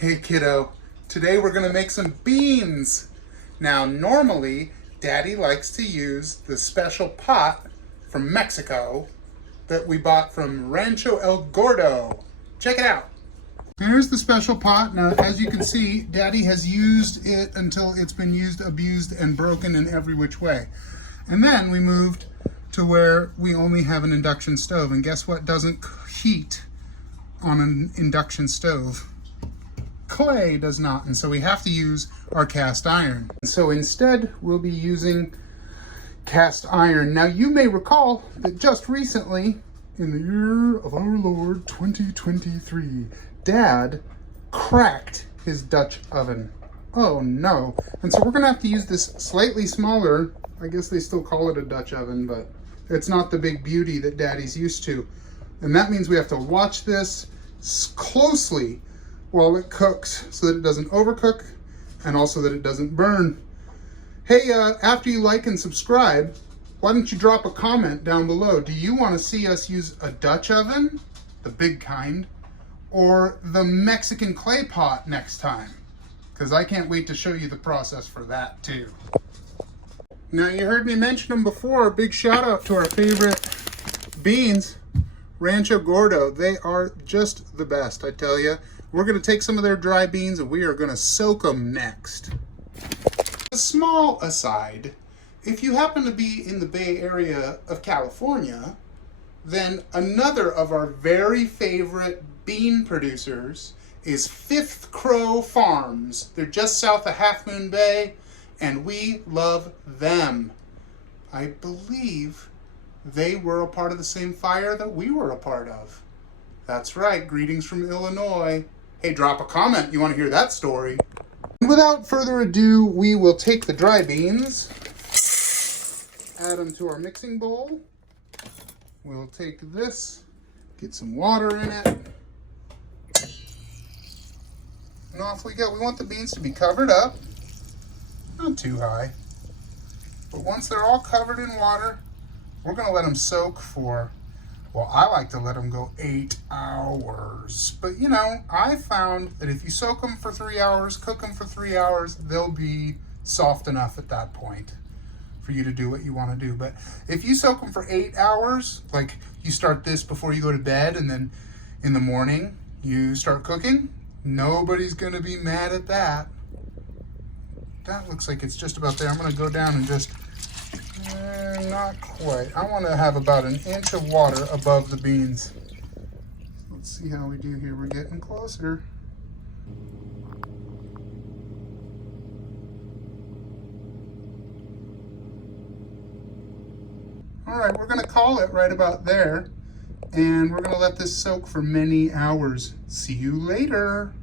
Hey kiddo, today we're gonna make some beans. Now normally Daddy likes to use the special pot from Mexico that we bought from Rancho Gordo. Check it out. Here's the special pot. Now as you can see, Daddy has used it until it's been used, abused, and broken in every which way. And then we moved to where we only have an induction stove, and guess what doesn't heat on an induction stove? Clay does not, and so we have to use our cast iron. So instead, we'll be using cast iron. Now you may recall that just recently, in the year of our Lord 2023, Dad cracked his Dutch oven. Oh no. And so we're gonna have to use this slightly smaller, I guess they still call it a Dutch oven, but it's not the big beauty that Daddy's used to. And that means we have to watch this closely while it cooks so that it doesn't overcook and also that it doesn't burn. Hey, after you like and subscribe, why don't you drop a comment down below? Do you want to see us use a Dutch oven, the big kind, or the Mexican clay pot next time? Because I can't wait to show you the process for that too. Now you heard me mention them before. Big shout out to our favorite beans, Rancho Gordo. They are just the best, I tell you. We're going to take some of their dry beans and we are going to soak them next. A small aside, if you happen to be in the Bay Area of California, then another of our very favorite bean producers is Fifth Crow Farms. They're just south of Half Moon Bay, and we love them. I believe they were a part of the same fire that we were a part of. That's right, greetings from Illinois. Hey, drop a comment, you want to hear that story. Without further ado, we will take the dry beans, add them to our mixing bowl. We'll take this, get some water in it, and off we go. We want the beans to be covered up, not too high, but once they're all covered in water, we're going to let them soak for, well, I like to let them go 8 hours. But you know, I found that if you soak them for 3 hours, cook them for 3 hours, they'll be soft enough at that point for you to do what you want to do. But if you soak them for 8 hours, like you start this before you go to bed and then in the morning you start cooking, nobody's going to be mad at that. That looks like it's just about there. I'm going to go down and just... not quite. I want to have about an inch of water above the beans. Let's see how we do here. We're getting closer. All right, we're going to call it right about there. And we're going to let this soak for many hours. See you later.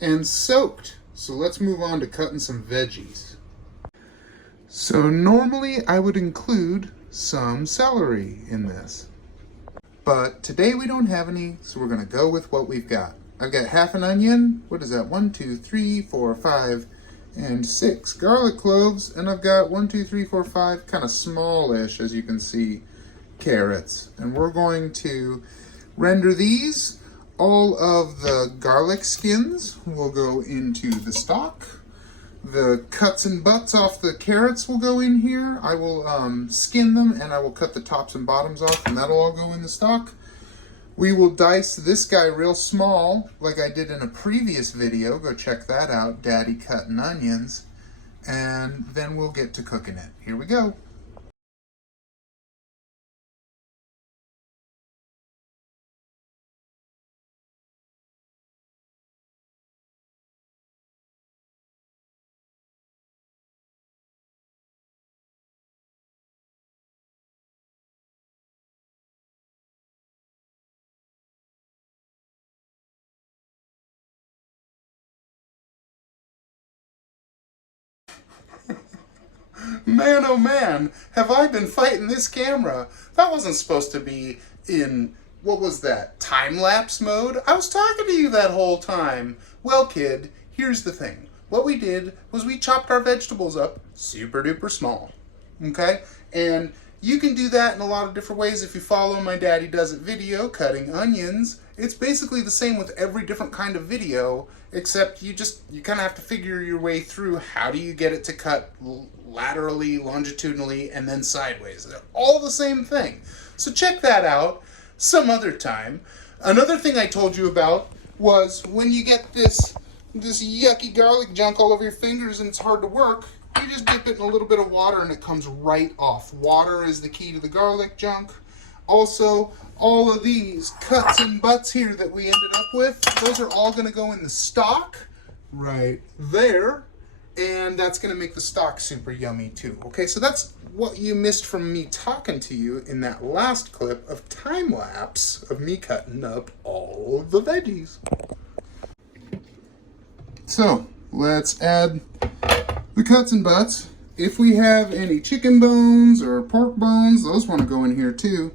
And soaked. So let's move on to cutting some veggies. So normally I would include some celery in this, but today we don't have any, so we're going to go with what we've got. I've got half an onion, what is that, 1, 2, 3, 4, 5, and 6 garlic cloves, and I've got 1, 2, 3, 4, 5, kind of smallish, as you can see, carrots. And we're going to render these. All of the garlic skins will go into the stock. The cuts and butts off the carrots will go in here. I will skin them and I will cut the tops and bottoms off, and that'll all go in the stock. We will dice this guy real small like I did in a previous video. Go check that out, Daddy Cutting Onions. And then we'll get to cooking it. Here we go. Man, oh man, have I been fighting this camera. That wasn't supposed to be in, what was that, time-lapse mode? I was talking to you that whole time. Well, kid, here's the thing. What we did was we chopped our vegetables up super duper small, okay? And you can do that in a lot of different ways. If you follow my Daddy Does It video, Cutting Onions, it's basically the same with every different kind of video, except you kind of have to figure your way through how do you get it to cut laterally, longitudinally, and then sideways. They're all the same thing. So check that out some other time. Another thing I told you about was when you get this yucky garlic junk all over your fingers and it's hard to work, you just dip it in a little bit of water and it comes right off. Water is the key to the garlic junk. Also, all of these cuts and butts here that we ended up with, those are all going to go in the stock right there. And that's going to make the stock super yummy too. Okay, so that's what you missed from me talking to you in that last clip of time lapse of me cutting up all of the veggies. So let's add the cuts and butts. If we have any chicken bones or pork bones, those want to go in here too.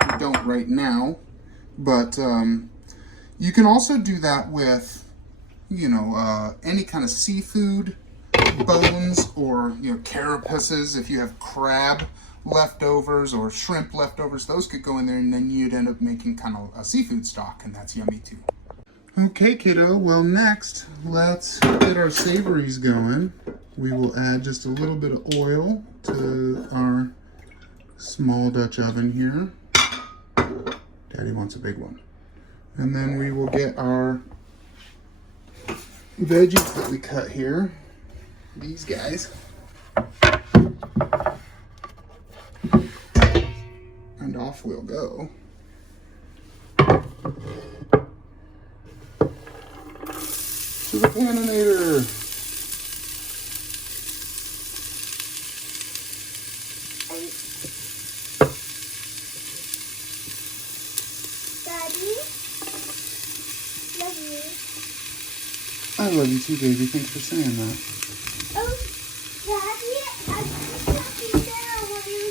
We don't right now, but you can also do that with, any kind of seafood bones, or carapaces. If you have crab leftovers or shrimp leftovers, those could go in there, and then you'd end up making kind of a seafood stock, and that's yummy too. Okay, kiddo, well next let's get our savories going. We will add just a little bit of oil to our small Dutch oven here. Daddy wants a big one. And then we will get our veggies that we cut here. These guys. And off we'll go. To the paninator. Daddy, love you. I love you too, baby. Thanks for saying that. Oh, Daddy, I just have to there when you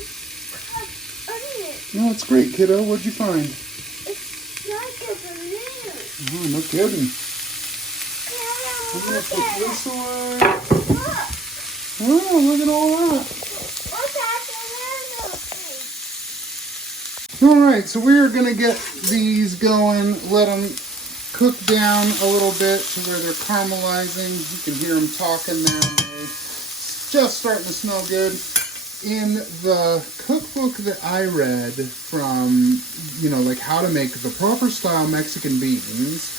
cut onions. No, it's great, kiddo. What'd you find? It's like a balloon. Oh, no kidding. I'm Look gonna put at this it. away. Look. Oh, look at all that. What's that balloon? Alright, so we're going to get these going, let them cook down a little bit to where they're caramelizing. You can hear them talking there. They're just starting to smell good. In the cookbook that I read from, like how to make the proper style Mexican beans,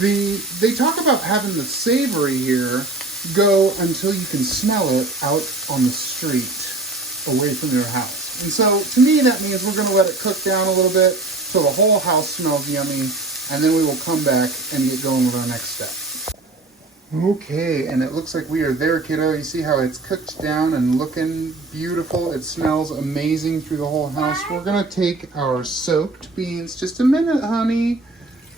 they talk about having the savory here go until you can smell it out on the street away from your house. And so to me that means we're going to let it cook down a little bit so the whole house smells yummy, and then we will come back and get going with our next step. Okay, and it looks like we are there, kiddo. You see how it's cooked down and looking beautiful. It smells amazing through the whole house. We're going to take our soaked beans, just a minute, honey,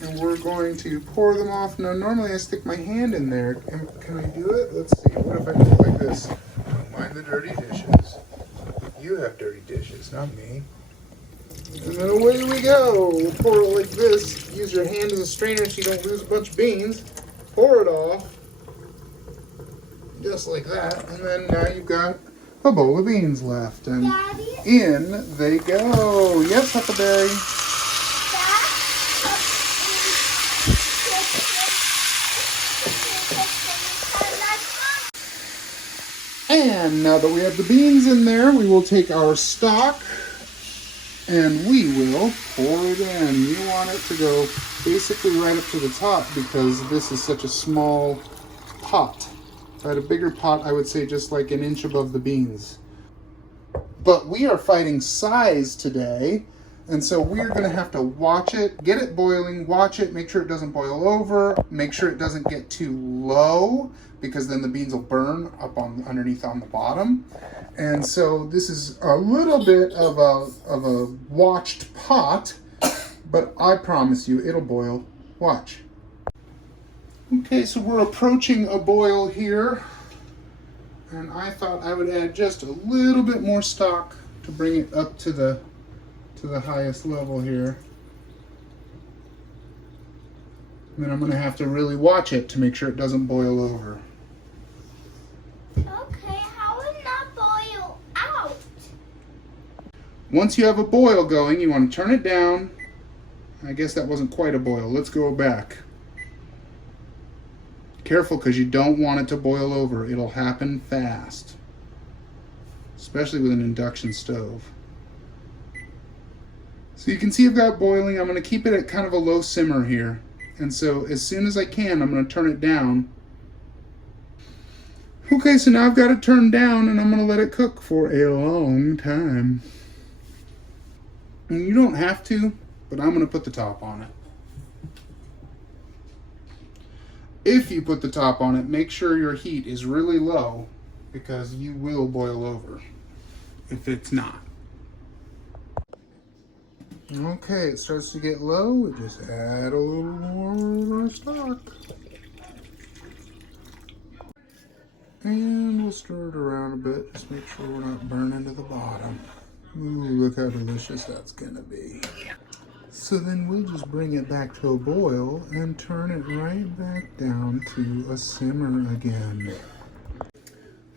and we're going to pour them off. Now, normally I stick my hand in there. Can I do it? Let's see. What if I do it like this? Don't mind the dirty dishes. You have dirty dishes, not me. And then away we go. We'll pour it like this. Use your hand as a strainer so you don't lose a bunch of beans. Pour it off. Just like that. And then now you've got a bowl of beans left. And Daddy? in they go. Yep, Huckleberry. And now that we have the beans in there, we will take our stock and we will pour it in. You want it to go basically right up to the top because this is such a small pot. If I had a bigger pot, I would say just like an inch above the beans. But we are fighting size today, and so we're going to have to watch it, get it boiling, watch it, make sure it doesn't boil over, make sure it doesn't get too low, because then the beans will burn up on underneath on the bottom. And so this is a little bit of a watched pot, but I promise you it'll boil. Watch. Okay, so we're approaching a boil here, and I thought I would add just a little bit more stock to bring it up to the highest level here. And then I'm going to have to really watch it to make sure it doesn't boil over. Okay, how would not boil out? Once you have a boil going, you want to turn it down. I guess that wasn't quite a boil. Let's go back. careful because you don't want it to boil over. It'll happen fast, especially with an induction stove. So you can see I've got boiling. I'm going to keep it at kind of a low simmer here. And so as soon as I can, I'm going to turn it down. Okay, so now I've got it turned down and I'm going to let it cook for a long time. And you don't have to, but I'm going to put the top on it. If you put the top on it, make sure your heat is really low because you will boil over if it's not. Okay, it starts to get low. We just add a little more of our stock. And we'll stir it around a bit. Just make sure we're not burning to the bottom. Ooh, look how delicious that's gonna be. So then we'll just bring it back to a boil and turn it right back down to a simmer again.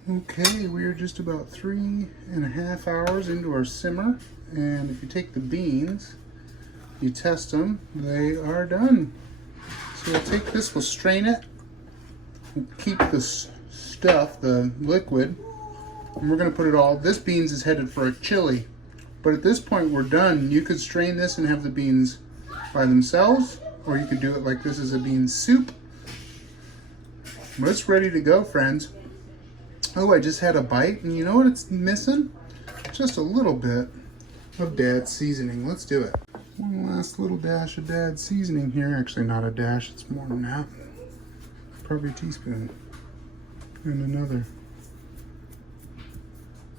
Okay, we are just about 3.5 hours into our simmer. And if you take the beans, you test them, they are done. So we'll take this, we'll strain it, we'll keep the stuff, the liquid, and we're going to put it all. This beans is headed for a chili, but at this point we're done. You could strain this and have the beans by themselves, or you could do it like this as a bean soup. But it's ready to go, friends. Oh, I just had a bite, and you know what it's missing? Just a little bit of Dad's seasoning. Let's do it. One last little dash of Dad's seasoning here. Actually, not a dash, it's more than that. Probably a teaspoon. And another.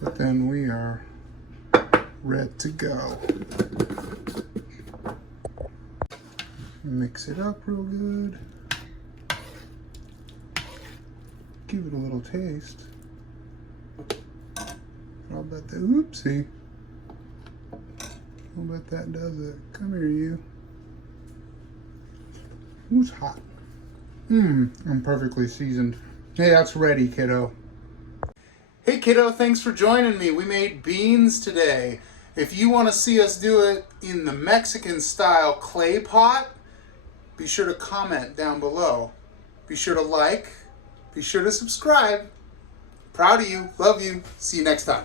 But then we are ready to go. Mix it up real good. Give it a little taste. I'll bet that, oopsie. I'll bet that does it. Come here, you. Who's hot? I'm perfectly seasoned. Hey, that's ready, kiddo. Hey, kiddo, thanks for joining me. We made beans today. If you want to see us do it in the Mexican style clay pot, be sure to comment down below. Be sure to like. Be sure to subscribe. Proud of you. Love you. See you next time.